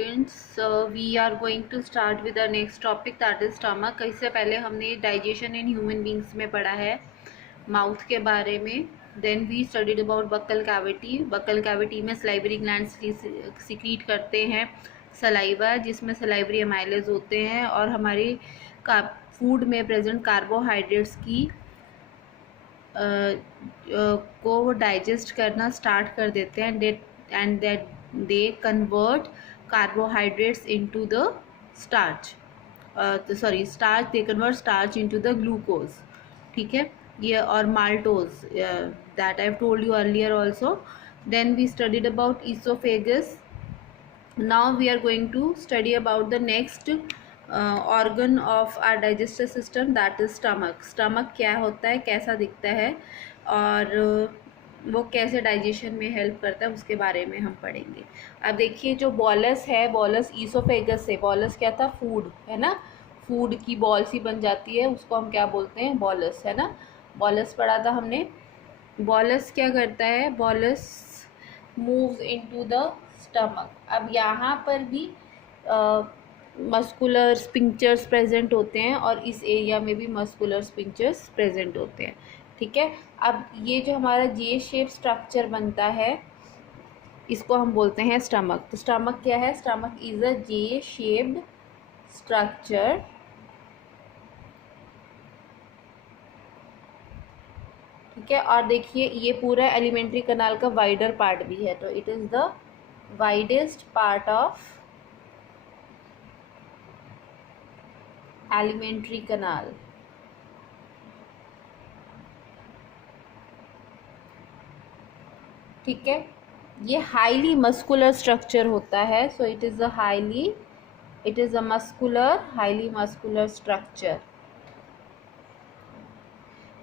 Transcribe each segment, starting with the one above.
students, we are going to start with our next topic, that is stomach. इससे पहले हमने digestion in human beings में पढ़ा है माउथ के बारे में. Then we studied about buccal cavity. Buccal cavity में सलाइवरी ग्लैंड्स सिक्रीट करते हैं सलाइवा, जिसमें सलाइवरी अमाइलेज होते हैं और हमारी फूड में प्रेजेंट कार्बोहाइड्रेट्स की को डाइजेस्ट करना स्टार्ट कर देते हैं and that they convert carbohydrates into the starch. Starch, they convert starch into the glucose. ठीक है, ये और maltose that I have told you earlier also. Then we studied about oesophagus. Now we are going to study about the next organ of our digestive system, that is stomach. Stomach क्या होता है, कैसा दिखता है और वो कैसे digestion में हेल्प करता है, उसके बारे में हम पढ़ेंगे. अब देखिए, जो बॉलस है, बॉलस ईसोफेगस से, बॉलस क्या था, फूड है ना, फूड की बॉल सी बन जाती है, उसको हम क्या बोलते हैं, बॉलस है ना. बॉलस पढ़ा था हमने. बॉलस क्या करता है, bolus moves into the stomach. अब यहाँ पर भी मस्कुलर स्पिंक्चर्स प्रेजेंट होते हैं और इस एरिया में भी मस्कुलर स्पिंक्चर्स प्रेजेंट होते हैं. ठीक है, अब ये जो हमारा जे शेप स्ट्रक्चर बनता है, इसको हम बोलते हैं स्टमक. तो स्टमक क्या है, stomach is a J shaped structure. ठीक है, और देखिए ये पूरा एलिमेंट्री कनाल का वाइडर पार्ट भी है, तो it is the widest part of elementary कनाल. ठीक है, ये हाईली मस्कुलर स्ट्रक्चर होता है. So it is a muscular, highly muscular structure.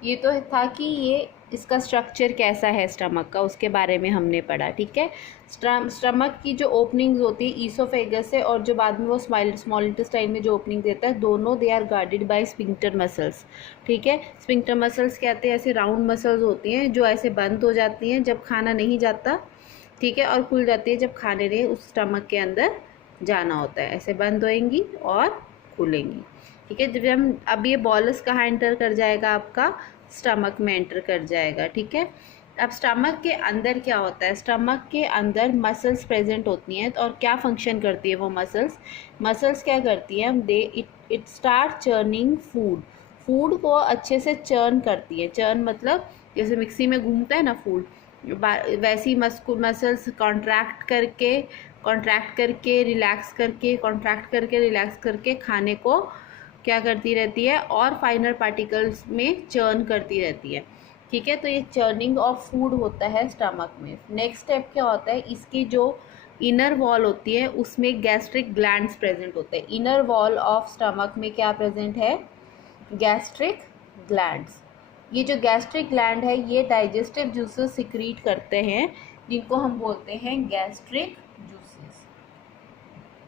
ये तो था कि ये इसका स्ट्रक्चर कैसा है स्टमक का, उसके बारे में हमने पढ़ा. ठीक है, स्टमक की जो ओपनिंग्स होती है ईसोफेगस से और जो बाद में वो स्मॉल इंटेस्टाइन में जो ओपनिंग देता है, दोनों they are guarded by sphincter muscles. ठीक है, स्फिंक्टर मसल्स कहते हैं ऐसे राउंड मसल्स होती हैं जो ऐसे बंद हो जाती हैं जब खाना नहीं जाता. ठीक है, और खुल जाती है जब खाने ने उस स्टमक के अंदर जाना होता है. ऐसे बंद होएंगी और खुलेंगी. ठीक है, जब हम अब ये बॉलस कहाँ एंटर कर जाएगा, आपका स्टमक में एंटर कर जाएगा. ठीक है, अब स्टमक के अंदर क्या होता है, स्टमक के अंदर मसल्स प्रेजेंट होती हैं और क्या फंक्शन करती है वो मसल्स क्या करती हैं, दे इट स्टार्ट चर्निंग फूड को अच्छे से चर्न करती है. चर्न मतलब जैसे मिक्सी में घूमता है ना फूड, वैसी मसल्स कॉन्ट्रैक्ट करके रिलैक्स करके, कॉन्ट्रैक्ट करके रिलैक्स करके खाने को क्या करती रहती है और फाइनर पार्टिकल्स में चर्न करती रहती है. ठीक है, तो ये चर्निंग ऑफ फूड होता है स्टमक में. नेक्स्ट स्टेप क्या होता है, इसकी जो इनर वॉल होती है उसमें गैस्ट्रिक ग्लैंड्स प्रेजेंट होते हैं. इनर वॉल ऑफ स्टमक में क्या प्रेजेंट है, गैस्ट्रिक ग्लैंड्स. ये जो गैस्ट्रिक ग्लैंड है ये डाइजेस्टिव जूसेस सिक्रीट करते हैं, जिनको हम बोलते हैं गैस्ट्रिक जूसेस.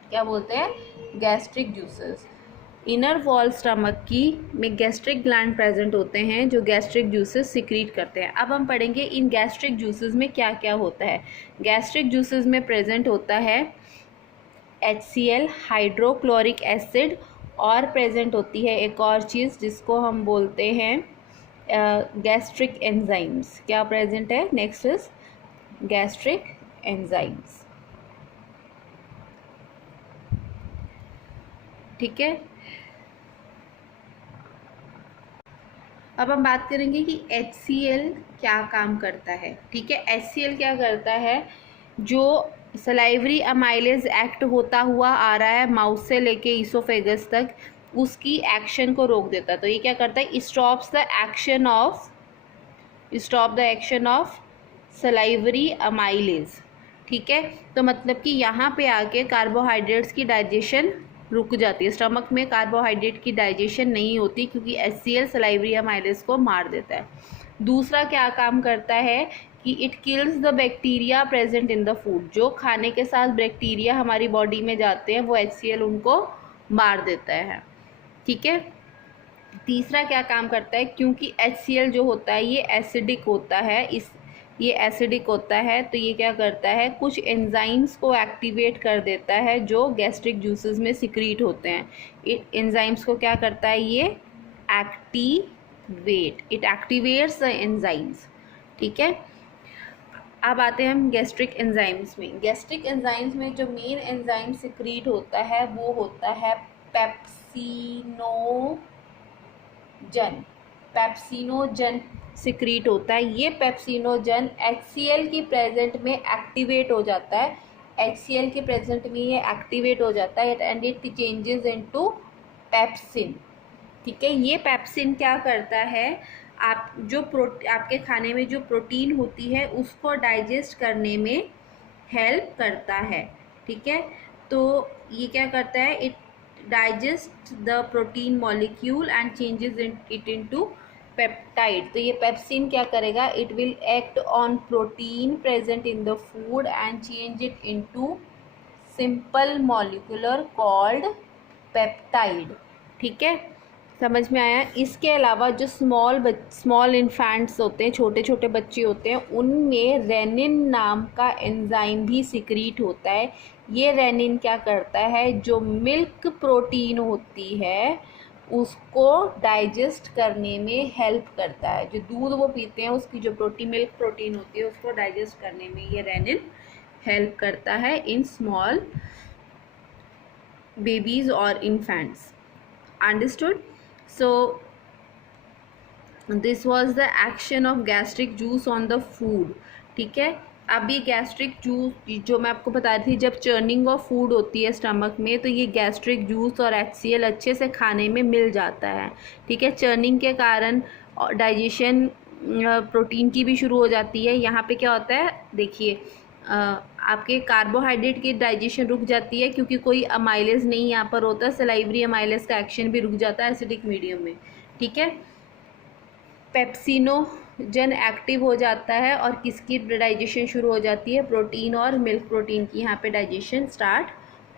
क्या बोलते हैं, gastric juices. Inner wall stomach की में गैस्ट्रिक ग्लैंड प्रेजेंट होते हैं जो गैस्ट्रिक जूसेस सिक्रीट करते हैं. अब हम पढ़ेंगे इन गैस्ट्रिक जूसेस में क्या क्या होता है. गैस्ट्रिक जूसेस में प्रेजेंट होता है HCl, हाइड्रोक्लोरिक एसिड, और प्रेजेंट होती है एक और चीज़ जिसको हम बोलते हैं गैस्ट्रिक एंजाइम्स. क्या प्रेजेंट है, नेक्स्ट इज गैस्ट्रिक एंजाइम्स. ठीक है, अब हम बात करेंगे कि HCl क्या काम करता है. ठीक है, HCl क्या करता है, जो सलाइवरी अमाइलेज एक्ट होता हुआ आ रहा है माउथ से लेके ईसोफेगस तक, उसकी एक्शन को रोक देता है. तो ये क्या करता है, stop the action of salivary amylase. ठीक है, तो मतलब कि यहाँ पे आके कार्बोहाइड्रेट्स की डाइजेशन रुक जाती है. स्टमक में कार्बोहाइड्रेट की डाइजेशन नहीं होती क्योंकि HCl सलाइवरी अमाइलेज को मार देता है. दूसरा क्या काम करता है कि it kills the bacteria present in the food. जो खाने के साथ बैक्टीरिया हमारी बॉडी में जाते हैं वो HCl उनको मार देता है. ठीक है, तीसरा क्या काम करता है, क्योंकि HCl जो होता है ये एसिडिक होता है, ये एसिडिक होता है, तो ये क्या करता है, कुछ एंजाइम्स को एक्टिवेट कर देता है जो गैस्ट्रिक जूसेस में सिक्रीट होते हैं। एंजाइम्स को क्या करता है, ये इट एक्टिवेट्स द एंजाइम्स। ठीक है, अब आते हैं हम गैस्ट्रिक एंजाइम्स में। गैस्ट्रिक एंजाइम्स में जो मेन एंजाइम सिक्रीट होता है वो होता है पेप्सिनोजन सिक्रीट होता है। ये पेप्सिनोजन HCl की प्रेजेंट में एक्टिवेट हो जाता है, HCl के प्रेजेंट में ये एक्टिवेट हो जाता है and it changes into pepsin. ठीक है, ये पेप्सिन क्या करता है, आपके खाने में जो प्रोटीन होती है उसको डाइजेस्ट करने में हेल्प करता है। ठीक है, तो ये क्या करता है, it digest the protein molecule and changes it into peptide. तो ये पेप्सिन क्या करेगा, it will act on protein present in the food and change it into simple molecular called peptide. ठीक है, समझ में आया। इसके अलावा जो स्मॉल इन्फेंट्स होते हैं, छोटे छोटे बच्चे होते हैं, उनमें रेनिन नाम का एंजाइम भी सिक्रीट होता है। ये रेनिन क्या करता है, जो मिल्क प्रोटीन होती है उसको डाइजेस्ट करने में हेल्प करता है। जो दूध वो पीते हैं उसकी जो मिल्क प्रोटीन होती है उसको डाइजेस्ट करने में ये रेनिन हेल्प करता है इन स्मॉल बेबीज और infants. Understood? So this was the action of gastric juice on the food. ठीक है, अब ये गैस्ट्रिक जूस जो मैं आपको बता रही थी, जब चर्निंग ऑफ फूड होती है स्टमक में तो ये गैस्ट्रिक जूस और HCl अच्छे से खाने में मिल जाता है। ठीक है, चर्निंग के कारण डाइजेशन प्रोटीन की भी शुरू हो जाती है। यहाँ पे क्या होता है, देखिए आपके कार्बोहाइड्रेट की डाइजेशन रुक जाती है क्योंकि कोई अमाइलेज नहीं यहाँ पर होता, सलाइवरी अमाइलेज का एक्शन भी रुक जाता है एसिडिक मीडियम में। ठीक है, पेप्सिनोजन एक्टिव हो जाता है और किसकी डाइजेशन शुरू हो जाती है, प्रोटीन और मिल्क प्रोटीन की यहाँ पे डाइजेशन स्टार्ट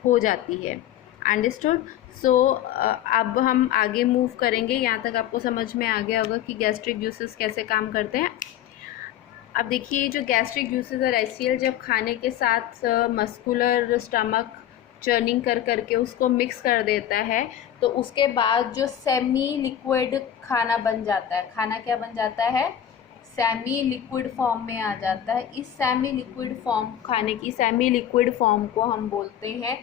हो जाती है। अंडरस्टूड? सो अब हम आगे मूव करेंगे। यहाँ तक आपको समझ में आ गया होगा कि गैस्ट्रिक जूसेस कैसे काम करते हैं। अब देखिए, जो गैस्ट्रिक जूसेस और HCl जब खाने के साथ मस्कुलर स्टमक चर्निंग कर करके उसको मिक्स कर देता है तो उसके बाद जो सेमी लिक्विड खाना बन जाता है, खाना क्या बन जाता है, सेमी लिक्विड फॉर्म में आ जाता है। इस सेमी लिक्विड फॉर्म, खाने की सेमी लिक्विड फॉर्म को हम बोलते हैं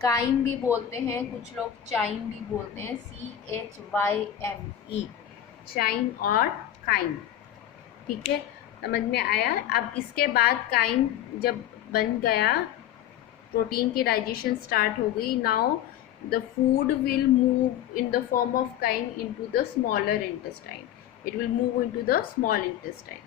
काइम भी बोलते हैं, कुछ लोग चाइम भी बोलते हैं, CHYME, चाइम और काइम। ठीक है, समझ में आया। अब इसके बाद काइम जब बन गया, प्रोटीन की डाइजेशन स्टार्ट हो गई, now the food will move in the form of chyme into the smaller intestine, it will move into the small intestine.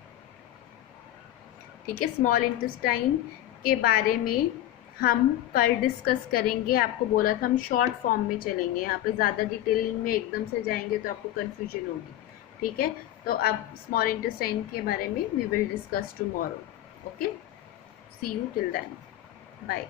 ठीक है, स्मॉल इंटेस्टाइन के बारे में हम कल डिस्कस करेंगे। आपको बोला था हम शॉर्ट फॉर्म में चलेंगे, यहाँ पे ज़्यादा डिटेलिंग में एकदम से जाएंगे तो आपको कन्फ्यूजन होगी। ठीक है, तो अब स्मॉल इंटेस्टाइन के बारे में we will discuss tomorrow. Okay, see you till then, bye.